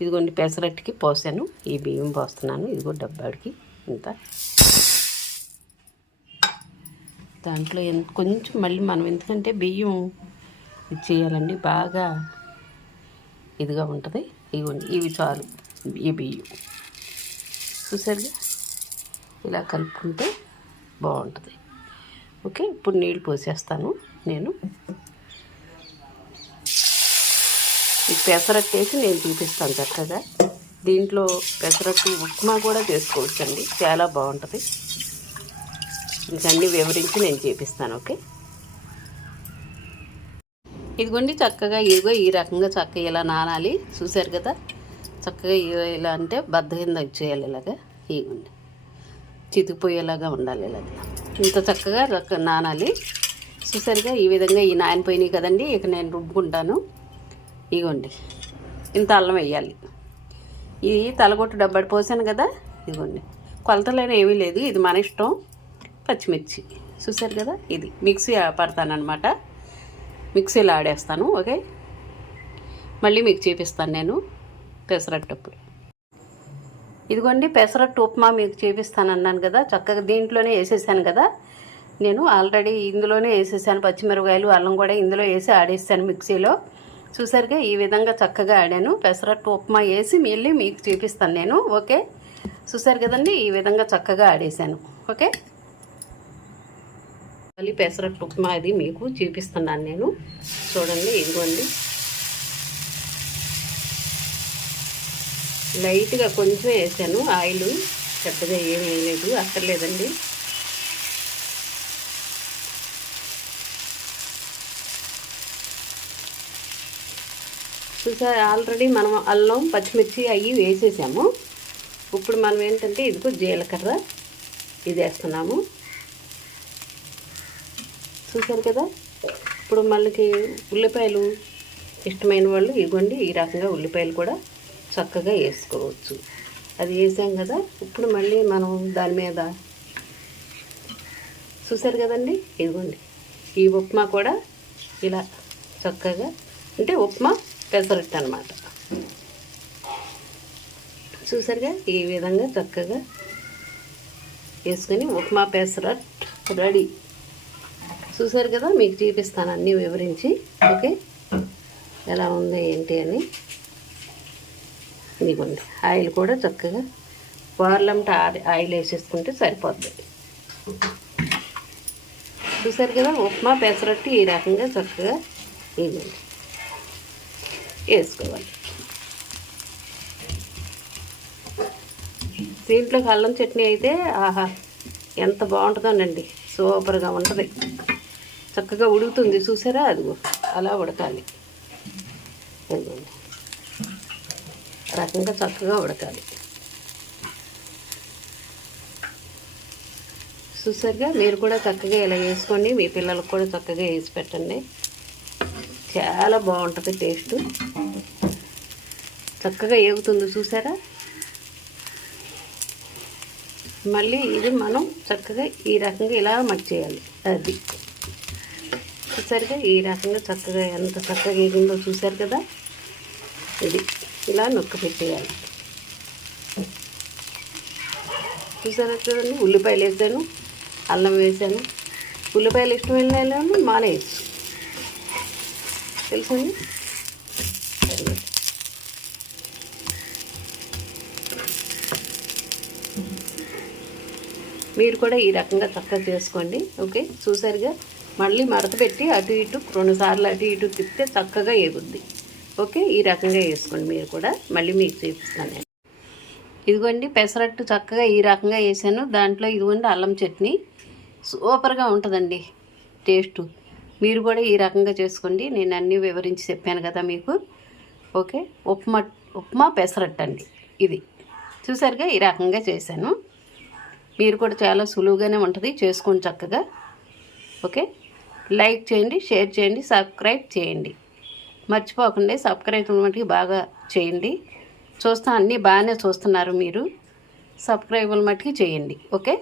ఇదిగోండి పెసరట్టుకి పోసాను, ఈ బియ్యం పోస్తున్నాను. ఇదిగో డబ్బాడికి ఇంత. దాంట్లో కొంచెం మళ్ళీ మనం ఎందుకంటే బియ్యం ఇది చేయాలండి, బాగా ఇదిగా ఉంటుంది. ఇదిగోండి ఇవి చాలు, ఈ బియ్యం చూసారుగా ఇలా కలుపుకుంటే బాగుంటుంది. ఓకే, ఇప్పుడు నీళ్ళు పోసేస్తాను నేను. ఈ పెసరట్టు వేసి నేను చూపిస్తాను చక్కగా. దీంట్లో పెసరట్టు ఉప్మా కూడా చేసుకోవచ్చండి, చాలా బాగుంటుంది. మీకు అన్నీ వివరించి నేను చూపిస్తాను. ఓకే, ఇదిగోండి చక్కగా ఇదిగో ఈ రకంగా చక్కగా ఇలా నానాలి. చూసారు కదా, చక్కగా ఇలా అంటే బద్ద కింద వచ్చేయాలి. ఇలాగా ఇదిగోండి చితికిపోయేలాగా ఉండాలి. ఇలాగ ఇంత చక్కగా నానాలి. చూసారుగా ఈ విధంగా ఈ నానిపోయినాయి కదండి. ఇక నేను రుబ్బుకుంటాను. ఇదిగోండి ఇంత అల్లం వేయాలి. ఇది తలగొట్టు డబ్బాడు పోసాను కదా. ఇదిగోండి కొలతలైన ఏమీ లేదు, ఇది మన ఇష్టం. పచ్చిమిర్చి చూసారు కదా, ఇది మిక్సీ పడతానమాట, మిక్సీలో ఆడేస్తాను. ఓకే, మళ్ళీ మీకు చూపిస్తాను నేను పెసరట్టప్పుడు. ఇదిగోండి పెసరట్టు ఉప్మా మీకు చూపిస్తాను అన్నాను కదా. చక్కగా దీంట్లోనే వేసేసాను కదా నేను, ఆల్రెడీ ఇందులోనే వేసేసాను. పచ్చిమిరపకాయలు అల్లం కూడా ఇందులో వేసి ఆడేసాను మిక్సీలో. చూసారుగా ఈ విధంగా చక్కగా ఆడాను. పెసరట్టు ఉప్మా వేసి మళ్ళీ మీకు చూపిస్తాను నేను. ఓకే, చూసారు కదండి ఈ విధంగా చక్కగా ఆడేసాను. ఓకే, మళ్ళీ పెసరట్టు ఉప్మా అది మీకు చూపిస్తున్నాను నేను. చూడండి ఇదిగోండి లైట్గా కొంచెం వేసాను ఆయిల్, పెద్దగా ఏం వేయలేదు, అక్కర్లేదండి. చూసా ఆల్రెడీ మనం అల్లం పచ్చిమిర్చి అవి వేసేసాము. ఇప్పుడు మనం ఏంటంటే ఇదిగో జీలకర్ర ఇది వేస్తున్నాము. చూసారు కదా, ఇప్పుడు మనకి ఉల్లిపాయలు ఇష్టమైన వాళ్ళు ఇదిగోండి ఈ రకంగా ఉల్లిపాయలు కూడా చక్కగా వేసుకోవచ్చు. అది వేసాం కదా, ఇప్పుడు మళ్ళీ మనం దాని మీద చూసారు కదండి ఇదిగోండి ఈ ఉప్మా కూడా ఇలా చక్కగా, అంటే ఉప్మా పెసరట్టు అన్నమాట. చూసారుగా ఈ విధంగా చక్కగా వేసుకొని ఉప్మా పెసరట్టు రెడీ. చూసారు కదా, మీకు చూపిస్తాను అన్నీ వివరించి. ఓకే, ఎలా ఉంది ఏంటి అని. ఇదిగోండి ఆయిల్ కూడా చక్కగా వార్లంట ఆయిల్ వేసేసుకుంటే సరిపోద్ది. చూసారు కదా ఉప్మా పెసరట్టు ఈ రకంగా చక్కగా ఇదిగోండి వేసుకోవాలి. దీంట్లోకి అల్లం చట్నీ అయితే ఆహా ఎంత బాగుంటుందోనండి, సూపర్గా ఉంటుంది. చక్కగా ఉడుకుతుంది చూసారా, అదిగో అలా ఉడకాలి. ఇదిగోండి రకంగా చక్కగా ఉడకాలి. చూసారుగా, మీరు కూడా చక్కగా ఇలా వేసుకోండి, మీ పిల్లలకు కూడా చక్కగా వేసి పెట్టండి. చాలా బాగుంటుంది టేస్ట్, చక్కగా ఏగుతుంది చూసారా. మళ్ళీ ఇది మనం చక్కగా ఈ రకంగా ఇలా మర్చేయాలి. అది చూసారుగా ఈ రకంగా చక్కగా ఎంత చక్కగా ఏగిందో చూసారు కదా. ఇది ఇలా నొక్కి పెట్టేయాలి. చూసారా చూడండి, ఉల్లిపాయలు వేసాను, అల్లం వేసాను. ఉల్లిపాయలు ఇష్టమైన వాళ్ళు మానేయచ్చు, తెలుసండి. మీరు కూడా ఈ రకంగా చక్కగా చేసుకోండి. ఓకే, చూసారుగా మళ్ళీ మడత పెట్టి అటు ఇటు 2 సార్లు అటు ఇటు తిప్పితే చక్కగా ఏగుద్ది. ఓకే, ఈ రకంగా వేసుకోండి మీరు కూడా. మళ్ళీ మీకు చూపిస్తాను నేను. ఇదిగోండి పెసరట్టు చక్కగా ఈ రకంగా వేసాను. దాంట్లో ఇదిగోండి అల్లం చట్నీ సూపర్గా ఉంటుందండి టేస్టు. మీరు కూడా ఈ రకంగా చేసుకోండి. నేను అన్నీ వివరించి చెప్పాను కదా మీకు. ఓకే, ఉప్మా పెసరట్టు అండి ఇది. చూసారుగా ఈ రకంగా చేశాను. మీరు కూడా చాలా సులువుగానే ఉంటుంది, చేసుకోండి చక్కగా. ఓకే, లైక్ చేయండి, షేర్ చేయండి, సబ్స్క్రైబ్ చేయండి. మర్చిపోకండి సబ్స్క్రైబ్ మటుకు బాగా చేయండి. అన్నీ బాగానే చూస్తున్నారు మీరు. సబ్స్క్రైబులు మటుకు చేయండి. ఓకే.